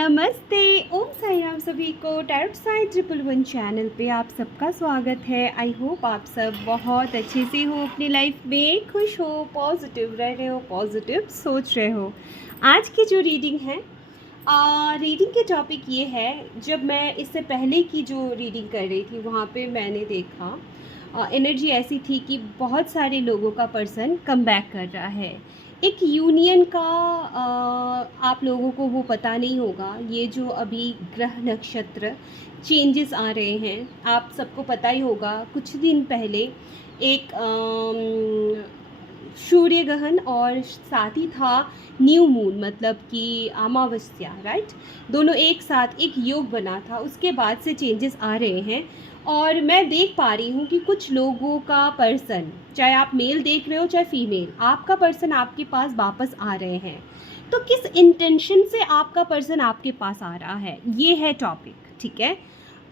नमस्ते, ओम साई राम सभी को। टैरोट साई 111 चैनल पे आप सबका स्वागत है। आई होप आप सब बहुत अच्छे से हो, अपनी लाइफ में खुश हो, पॉजिटिव रह रहे हो, पॉजिटिव सोच रहे हो। आज की जो रीडिंग है, रीडिंग के टॉपिक ये है, जब मैं इससे पहले की जो रीडिंग कर रही थी वहाँ पे मैंने देखा एनर्जी ऐसी थी कि बहुत सारे लोगों का पर्सन कम बैक कर रहा है। एक यूनियन का आप लोगों को वो पता नहीं होगा। ये जो अभी ग्रह नक्षत्र चेंजेस आ रहे हैं, आप सबको पता ही होगा। कुछ दिन पहले एक सूर्य ग्रहण और साथ ही था न्यू मून, मतलब कि अमावस्या, राइट। दोनों एक साथ एक योग बना था। उसके बाद से चेंजेस आ रहे हैं और मैं देख पा रही हूँ कि कुछ लोगों का पर्सन, चाहे आप मेल देख रहे हो चाहे फीमेल, आपका पर्सन आपके पास वापस आ रहे हैं। तो किस इंटेंशन से आपका पर्सन आपके पास आ रहा है, ये है टॉपिक, ठीक है।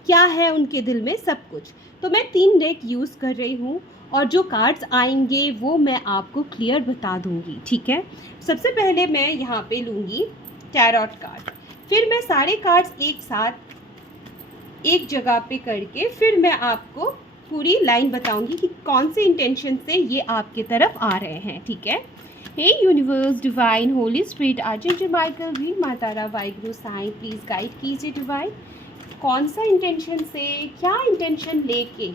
क्या है उनके दिल में, सब कुछ। तो मैं 3 डेक यूज़ कर रही हूँ और जो कार्ड्स आएंगे वो मैं आपको क्लियर बता दूँगी, ठीक है। सबसे पहले मैं यहाँ पे लूँगी टैरोट कार्ड, फिर मैं सारे कार्ड्स एक साथ एक जगह पे करके फिर मैं आपको पूरी लाइन बताऊंगी कि कौन से इंटेंशन से ये आपके तरफ आ रहे हैं, ठीक है। Hey universe, divine, holy spirit, archangel Michael, भी मातारा, वाहिगुरु साईं, प्लीज़ गाइड कीजिए डिवाइन। कौन सा इंटेंशन से, क्या इंटेंशन लेके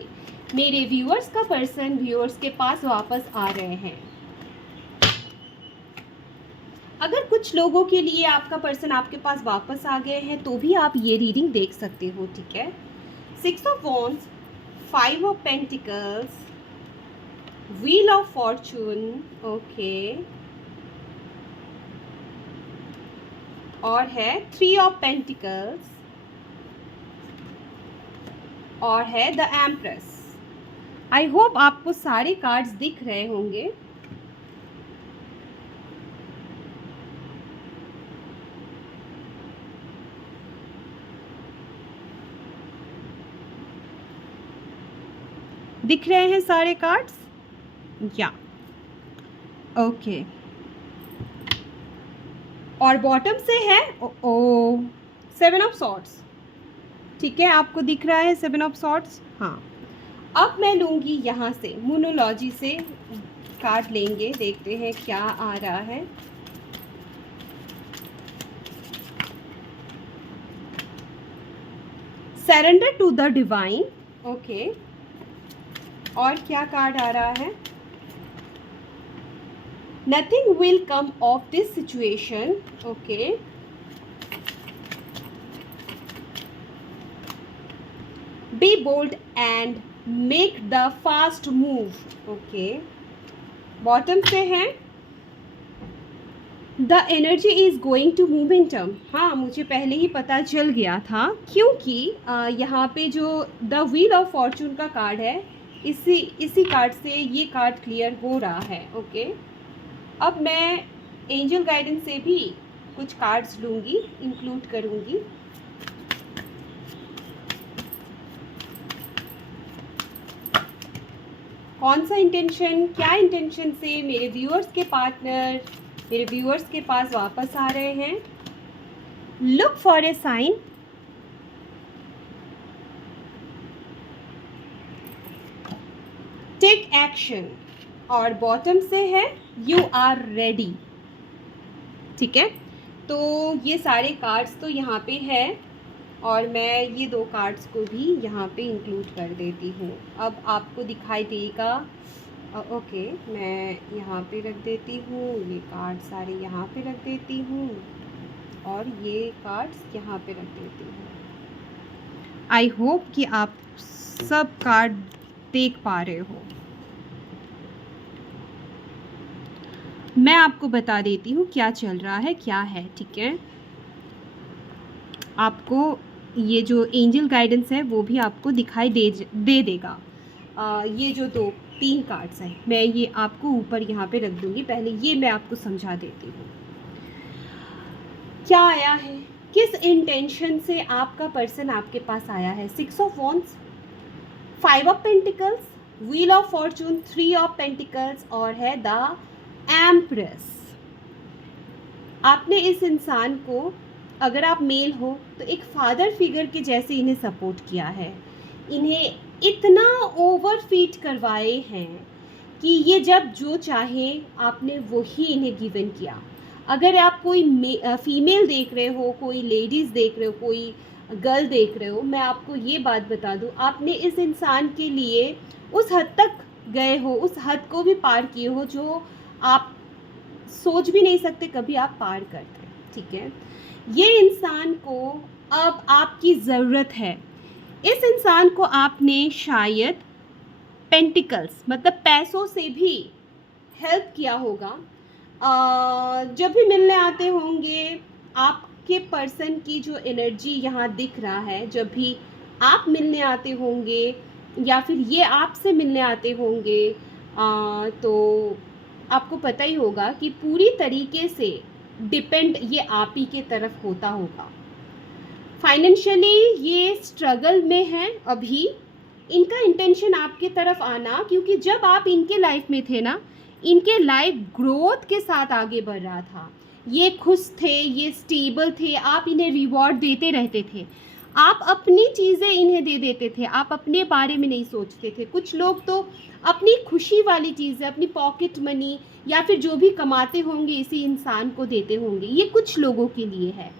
मेरे व्यूअर्स का पर्सन व्यूअर्स के पास वापस आ रहे हैं। अगर कुछ लोगों के लिए आपका पर्सन आपके पास वापस आ गए हैं तो भी आप ये रीडिंग देख सकते हो, ठीक है। 6 of wands, 5 of pentacles, wheel of Fortune, okay, और है 3 ऑफ पेंटिकल्स और है द एम्प्रेस। आई होप आपको सारे कार्ड्स दिख रहे होंगे। दिख रहे हैं सारे कार्ड्स, या ओके। और बॉटम से है ओ 7 ऑफ सॉर्ड्स, ठीक है। आपको दिख रहा है 7 ऑफ सॉर्ड्स, हाँ। अब मैं लूँगी यहाँ से मोनोलॉजी से कार्ड लेंगे, देखते हैं क्या आ रहा है। Surrender to the divine, okay. और क्या कार्ड आ रहा है, nothing will come of this situation, okay. Be bold and make the fast move, okay. Bottom से है the energy is going to momentum. हाँ, मुझे पहले ही पता चल गया था, क्योंकि यहाँ पे जो द व्हील ऑफ फॉर्चून का कार्ड है, इसी कार्ड से ये कार्ड क्लियर हो रहा है, ओके। अब मैं एंजल गाइडेंस से भी कुछ कार्ड्स लूँगी, इंक्लूड करूँगी। कौन सा इंटेंशन, क्या इंटेंशन से मेरे व्यूअर्स के पार्टनर मेरे व्यूअर्स के पास वापस आ रहे हैं। Look for a sign, take action, और बॉटम से है यू आर रेडी, ठीक है। तो ये सारे कार्ड्स तो यहाँ पे है और मैं ये 2 कार्ड्स को भी यहाँ पे इंक्लूड कर देती हूँ। अब आपको दिखाई देगा, ओके, मैं यहाँ पे रख देती हूँ, ये कार्ड सारे यहाँ पे रख देती हूँ और ये कार्ड्स यहाँ पे रख देती हूँ। आई होप कि आप सब कार्ड देख पा रहे हो। मैं आपको बता देती हूँ क्या चल रहा है, क्या है, ठीक है। आपको ये जो एंजल गाइडेंस है वो भी आपको दिखाई दे देगा। ये जो 2-3 कार्ड्स हैं, मैं ये आपको ऊपर यहाँ पे रख दूँगी। पहले ये मैं आपको समझा देती हूँ क्या आया है, किस इंटेंशन से आपका पर्सन आपके पास आया है। 6 of wands, 5 of pentacles, wheel of Fortune, 3 of pentacles और है द एम्प्रेस। आपने इस इंसान को अगर आप मेल हो तो एक फादर फिगर के जैसे इन्हें सपोर्ट किया है, इन्हें इतना ओवर फीड करवाए हैं कि ये जब जो चाहे आपने वही इन्हें गिवन किया। अगर आप कोई फीमेल देख रहे हो, कोई लेडीज़ देख रहे हो, कोई गर्ल देख रहे हो, मैं आपको ये बात बता दूँ, आपने इस इंसान के लिए उस हद तक गए हो, उस हद को भी पार किए हो जो आप सोच भी नहीं सकते कभी आप पार करते। ठीक है, ये इंसान को अब आपकी ज़रूरत है। इस इंसान को आपने शायद पेंटिकल्स मतलब पैसों से भी हेल्प किया होगा। जब भी मिलने आते होंगे, आपके पर्सन की जो एनर्जी यहाँ दिख रहा है, जब भी आप मिलने आते होंगे या फिर ये आपसे मिलने आते होंगे, तो आपको पता ही होगा कि पूरी तरीके से डिपेंड ये आप ही के तरफ होता होगा। फाइनेंशियली ये स्ट्रगल में है अभी। इनका इंटेंशन आपके तरफ आना, क्योंकि जब आप इनके लाइफ में थे ना, इनके लाइफ ग्रोथ के साथ आगे बढ़ रहा था। ये खुश थे, ये स्टेबल थे, आप इन्हें रिवॉर्ड देते रहते थे, आप अपनी चीज़ें इन्हें दे देते थे, आप अपने बारे में नहीं सोचते थे। कुछ लोग तो अपनी खुशी वाली चीज़ें, अपनी पॉकेट मनी या फिर जो भी कमाते होंगे इसी इंसान को देते होंगे। ये कुछ लोगों के लिए है।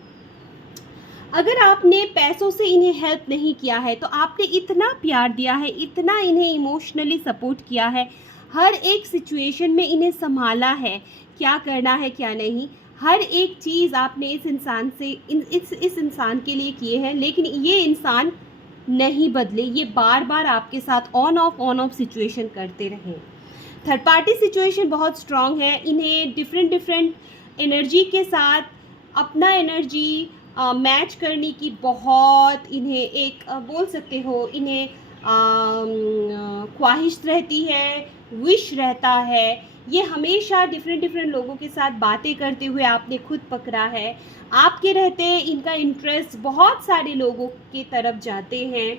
अगर आपने पैसों से इन्हें हेल्प नहीं किया है तो आपने इतना प्यार दिया है, इतना इन्हें इमोशनली सपोर्ट किया है, हर एक सिचुएशन में इन्हें संभाला है, क्या करना है क्या नहीं, हर एक चीज़ आपने इस इंसान से इस इंसान के लिए किए हैं। लेकिन ये इंसान नहीं बदले, ये बार बार आपके साथ ऑन ऑफ सिचुएशन करते रहे। थर्ड पार्टी सिचुएशन बहुत स्ट्रांग है। इन्हें डिफरेंट एनर्जी के साथ अपना एनर्जी मैच करने की बहुत इन्हें एक बोल सकते हो, इन्हें ख्वाहिश रहती है, विश रहता है। ये हमेशा डिफरेंट लोगों के साथ बातें करते हुए आपने खुद पकड़ा है। आपके रहते इनका इंटरेस्ट बहुत सारे लोगों के तरफ जाते हैं।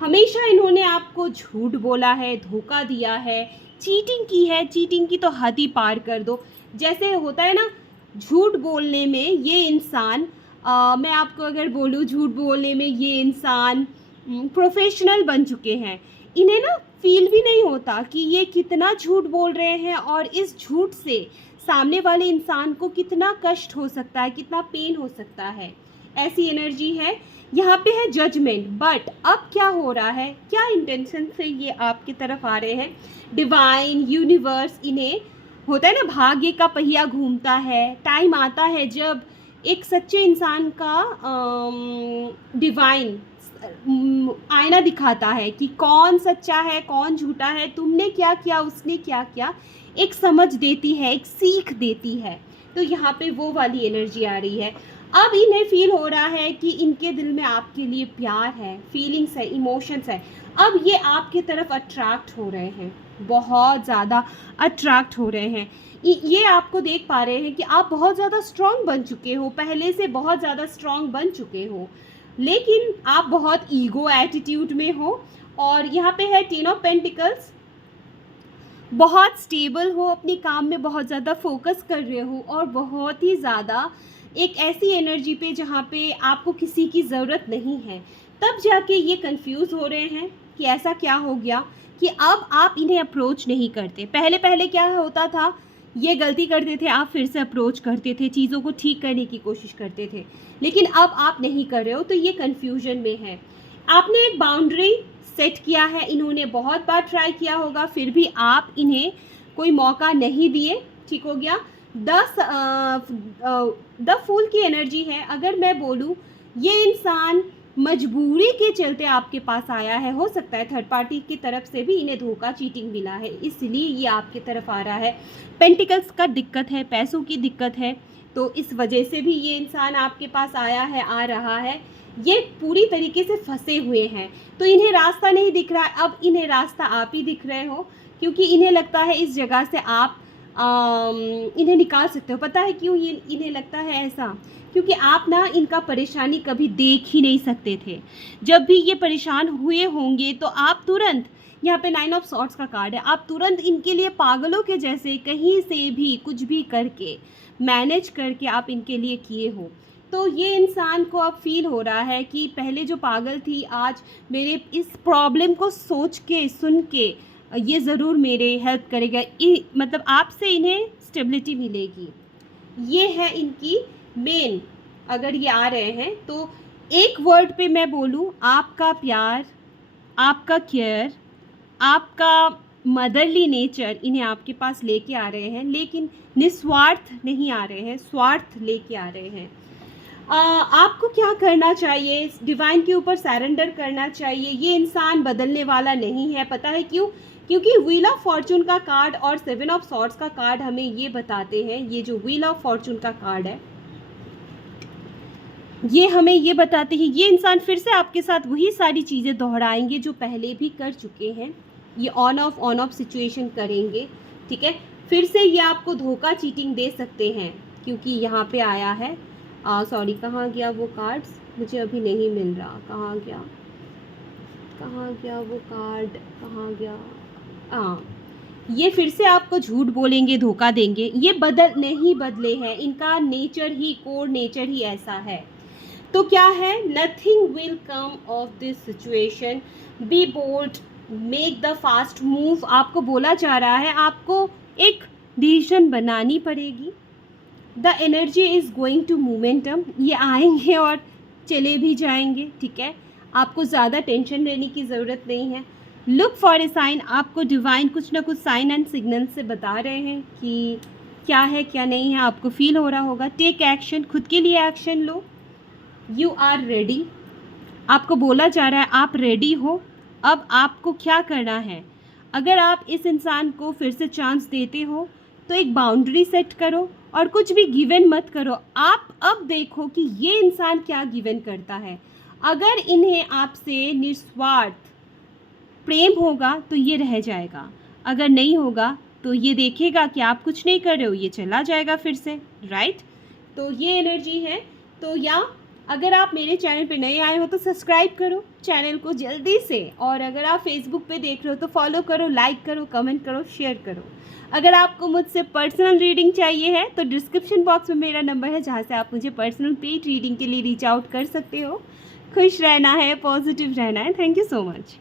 हमेशा इन्होंने आपको झूठ बोला है, धोखा दिया है, चीटिंग की है। चीटिंग की तो हद ही पार कर दो। जैसे होता है ना, झूठ बोलने में ये इंसान, मैं आपको अगर बोलूँ, झूठ बोलने में ये इंसान प्रोफेशनल बन चुके हैं। इन्हें ना फील भी नहीं होता कि ये कितना झूठ बोल रहे हैं और इस झूठ से सामने वाले इंसान को कितना कष्ट हो सकता है, कितना पेन हो सकता है। ऐसी एनर्जी है। यहाँ पे है जजमेंट। बट अब क्या हो रहा है, क्या इंटेंशन से ये आपकी तरफ आ रहे हैं? डिवाइन, यूनिवर्स, इन्हें होता है ना, भाग्य का पहिया घूमता है। टाइम आता है जब एक सच्चे इंसान का डिवाइन आईना दिखाता है कि कौन सच्चा है, कौन झूठा है, तुमने क्या किया, उसने क्या किया। एक समझ देती है, एक सीख देती है। तो यहाँ पे वो वाली एनर्जी आ रही है। अब इन्हें फील हो रहा है कि इनके दिल में आपके लिए प्यार है, फीलिंग्स है, इमोशंस है। अब ये आपके तरफ अट्रैक्ट हो रहे हैं, बहुत ज़्यादा अट्रैक्ट हो रहे हैं। ये आपको देख पा रहे हैं कि आप बहुत ज़्यादा स्ट्रॉन्ग बन चुके हो, पहले से बहुत ज़्यादा स्ट्रॉन्ग बन चुके हो, लेकिन आप बहुत ईगो एटीट्यूड में हो। और यहाँ पे है टेन ऑफ पेंटिकल्स। बहुत स्टेबल हो, अपने काम में बहुत ज़्यादा फोकस कर रहे हो और बहुत ही ज़्यादा एक ऐसी एनर्जी पे जहाँ पे आपको किसी की ज़रूरत नहीं है। तब जाके ये कंफ्यूज हो रहे हैं कि ऐसा क्या हो गया कि अब आप इन्हें अप्रोच नहीं करते। पहले क्या होता था, ये गलती करते थे, आप फिर से अप्रोच करते थे, चीज़ों को ठीक करने की कोशिश करते थे, लेकिन अब आप नहीं कर रहे हो, तो ये कन्फ्यूजन में है। आपने एक बाउंड्री सेट किया है, इन्होंने बहुत बार ट्राई किया होगा, फिर भी आप इन्हें कोई मौका नहीं दिए। ठीक हो गया। द फूल की एनर्जी है। अगर मैं बोलूँ, ये इंसान मजबूरी के चलते आपके पास आया है। हो सकता है थर्ड पार्टी की तरफ से भी इन्हें धोखा, चीटिंग मिला है, इसलिए ये आपकी तरफ आ रहा है। पेंटिकल्स का दिक्कत है, पैसों की दिक्कत है, तो इस वजह से भी ये इंसान आपके पास आया है, आ रहा है। ये पूरी तरीके से फंसे हुए हैं, तो इन्हें रास्ता नहीं दिख रहा है। अब इन्हें रास्ता आप ही दिख रहे हो, क्योंकि इन्हें लगता है इस जगह से आप इन्हें निकाल सकते हो। पता है क्यों ये इन्हें लगता है ऐसा? क्योंकि आप ना इनका परेशानी कभी देख ही नहीं सकते थे। जब भी ये परेशान हुए होंगे तो आप तुरंत, यहाँ पे 9 ऑफ सॉर्ड्स का कार्ड है, आप तुरंत इनके लिए पागलों के जैसे कहीं से भी कुछ भी करके मैनेज करके आप इनके लिए किए हो। तो ये इंसान को अब फ़ील हो रहा है कि पहले जो पागल थी, आज मेरे इस प्रॉब्लम को सोच के, सुन के ये ज़रूर मेरे हेल्प करेगा। मतलब आपसे इन्हें स्टेबिलिटी मिलेगी। ये है इनकी मेन, अगर ये आ रहे हैं तो एक वर्ड पे मैं बोलूँ, आपका प्यार, आपका केयर, आपका मदरली नेचर इन्हें आपके पास लेके आ रहे हैं, लेकिन निस्वार्थ नहीं आ रहे हैं, स्वार्थ लेके आ रहे हैं। आपको क्या करना चाहिए? डिवाइन के ऊपर सरेंडर करना चाहिए। ये इंसान बदलने वाला नहीं है। पता है क्यों? क्योंकि व्हील ऑफ फॉर्चून का कार्ड और 7 ऑफ सॉर्ड्स का कार्ड हमें ये बताते हैं, ये जो व्हील ऑफ फॉर्चून का कार्ड है ये हमें ये बताते हैं ये इंसान फिर से आपके साथ वही सारी चीज़ें दोहराएंगे जो पहले भी कर चुके हैं। ये ऑन ऑफ सिचुएशन करेंगे, ठीक है। फिर से ये आपको धोखा, चीटिंग दे सकते हैं, क्योंकि यहाँ पे आया है सॉरी, कहाँ गया वो कार्ड्स, मुझे अभी नहीं मिल रहा, कहाँ गया वो कार्ड, कहाँ गया। ये फिर से आपको झूठ बोलेंगे, धोखा देंगे। ये नहीं बदले हैं, इनका नेचर ही, कोर नेचर ही ऐसा है। तो क्या है, nothing will come of this situation, be bold, make the fast move. आपको बोला जा रहा है आपको एक डिसीजन बनानी पड़ेगी। The energy is going to momentum, ये आएंगे और चले भी जाएंगे, ठीक है। आपको ज़्यादा टेंशन लेने की ज़रूरत नहीं है। लुक फॉर ए साइन, आपको डिवाइन कुछ ना कुछ साइन एंड सिग्नल से बता रहे हैं कि क्या है क्या नहीं है, आपको फील हो रहा होगा। टेक एक्शन, खुद के लिए एक्शन लो। यू आर रेडी, आपको बोला जा रहा है आप रेडी हो। अब आपको क्या करना है, अगर आप इस इंसान को फिर से चांस देते हो तो एक बाउंड्री सेट करो और कुछ भी गिवन मत करो। आप अब देखो कि ये इंसान क्या गिवन करता है। अगर इन्हें आपसे निस्वार्थ प्रेम होगा तो ये रह जाएगा, अगर नहीं होगा तो ये देखेगा कि आप कुछ नहीं कर रहे हो, ये चला जाएगा फिर से, राइट। तो ये एनर्जी है। तो या अगर आप मेरे चैनल पे नए आए हो तो सब्सक्राइब करो चैनल को जल्दी से, और अगर आप फेसबुक पे देख रहे हो तो फॉलो करो, लाइक करो, कमेंट करो, शेयर करो। अगर आपको मुझसे पर्सनल रीडिंग चाहिए है तो डिस्क्रिप्शन बॉक्स में मेरा नंबर है, जहाँ से आप मुझे पर्सनल पेड रीडिंग के लिए रीच आउट कर सकते हो। खुश रहना है, पॉजिटिव रहना है। Thank you so much.